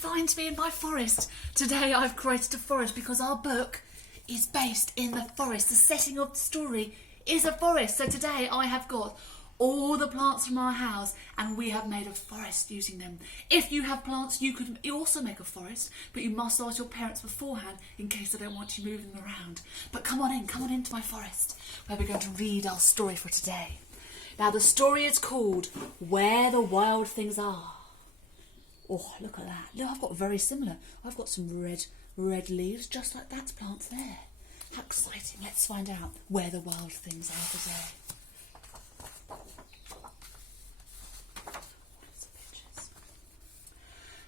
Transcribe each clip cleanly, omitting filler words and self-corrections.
find me in my forest. Today I've created a forest because our book is based in the forest. The setting of the story is a forest. So today I have got all the plants from our house and we have made a forest using them. If you have plants, you could also make a forest, but you must ask your parents beforehand in case they don't want you moving them around. But come on into my forest where we're going to read our story for today. Now the story is called Where the Wild Things Are. Oh, look at that. Look, I've got very similar. I've got some red leaves just like that plant there. How exciting. Let's find out where the wild things are today.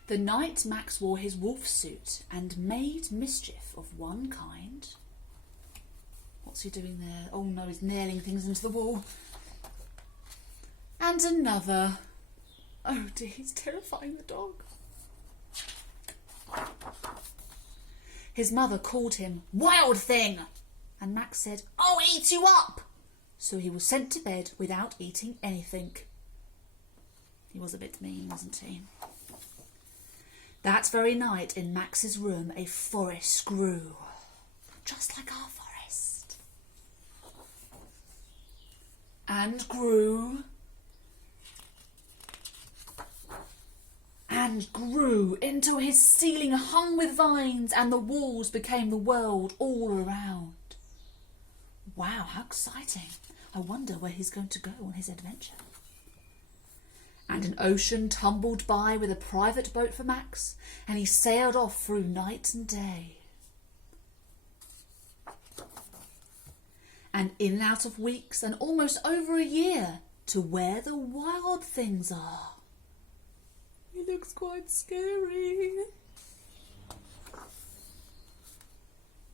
The night Max wore his wolf suit and made mischief of one kind. What's he doing there? Oh no, he's nailing things into the wall. And another. Oh dear, he's terrifying the dog. His mother called him Wild Thing, and Max said, "I'll eat you up." So he was sent to bed without eating anything. He was a bit mean, wasn't he? That very night in Max's room a forest grew, just like our forest. And grew and grew until his ceiling hung with vines and the walls became the world all around. Wow, how exciting. I wonder where he's going to go on his adventure. And an ocean tumbled by with a private boat for Max, and he sailed off through night and day. And in and out of weeks and almost over a year to where the wild things are. He looks quite scary.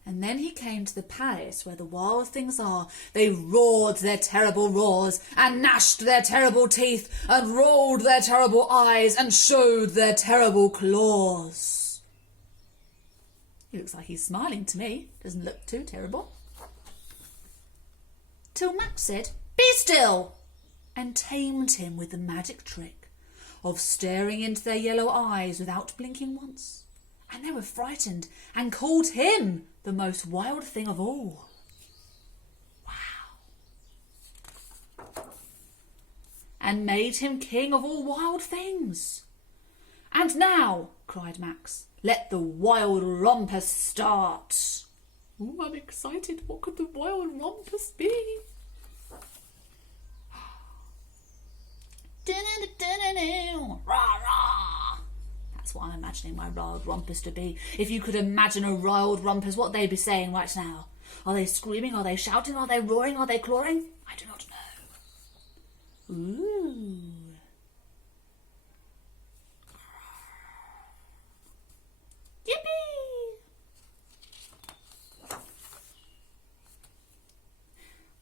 And then he came to the palace where the wild things are. They roared their terrible roars and gnashed their terrible teeth and rolled their terrible eyes and showed their terrible claws. He looks like he's smiling to me. Doesn't look too terrible. Till Max said, "Be still," and tamed him with the magic trick of staring into their yellow eyes without blinking once. And they were frightened and called him the most wild thing of all. Wow. And made him king of all wild things. And now, cried Max, let the wild rompers start. Ooh, I'm excited. What could the wild rompers be? That's what I'm imagining my wild rompers to be. If you could imagine a wild rompers, what they'd be saying right now. Are they screaming? Are they shouting? Are they roaring? Are they clawing? I do not know. Ooh. Yippee!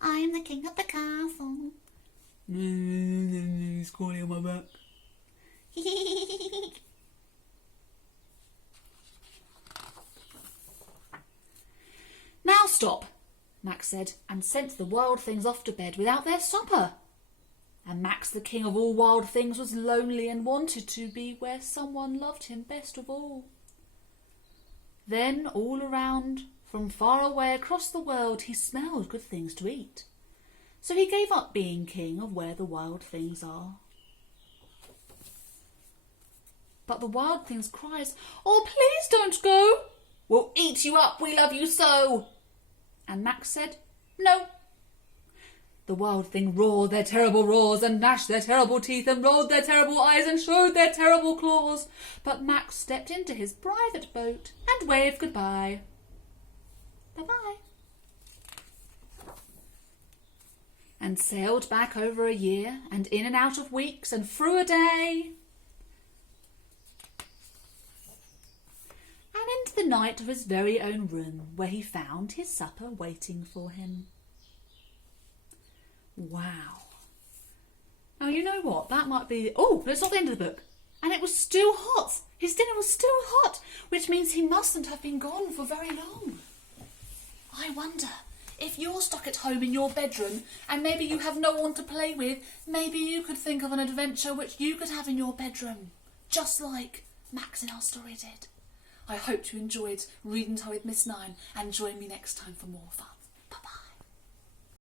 I'm the king of the castle. He's crawling on my back. Now stop, Max said, and sent the wild things off to bed without their supper. And Max, the king of all wild things, was lonely and wanted to be where someone loved him best of all. Then, all around, from far away across the world, he smelled good things to eat. So he gave up being king of where the wild things are. But the wild things cries, "Oh, please don't go. We'll eat you up, we love you so." And Max said, "No." The wild thing roared their terrible roars and gnashed their terrible teeth and rolled their terrible eyes and showed their terrible claws. But Max stepped into his private boat and waved goodbye. Bye-bye. And sailed back over a year and in and out of weeks and through a day. And into the night of his very own room where he found his supper waiting for him. Wow. Now you know what, that might be... Oh, it's not the end of the book. And it was still hot. His dinner was still hot, which means he mustn't have been gone for very long. I wonder... if you're stuck at home in your bedroom and maybe you have no one to play with, maybe you could think of an adventure which you could have in your bedroom, just like Max in our story did. I hope you enjoyed reading time with Miss Nine and join me next time for more fun.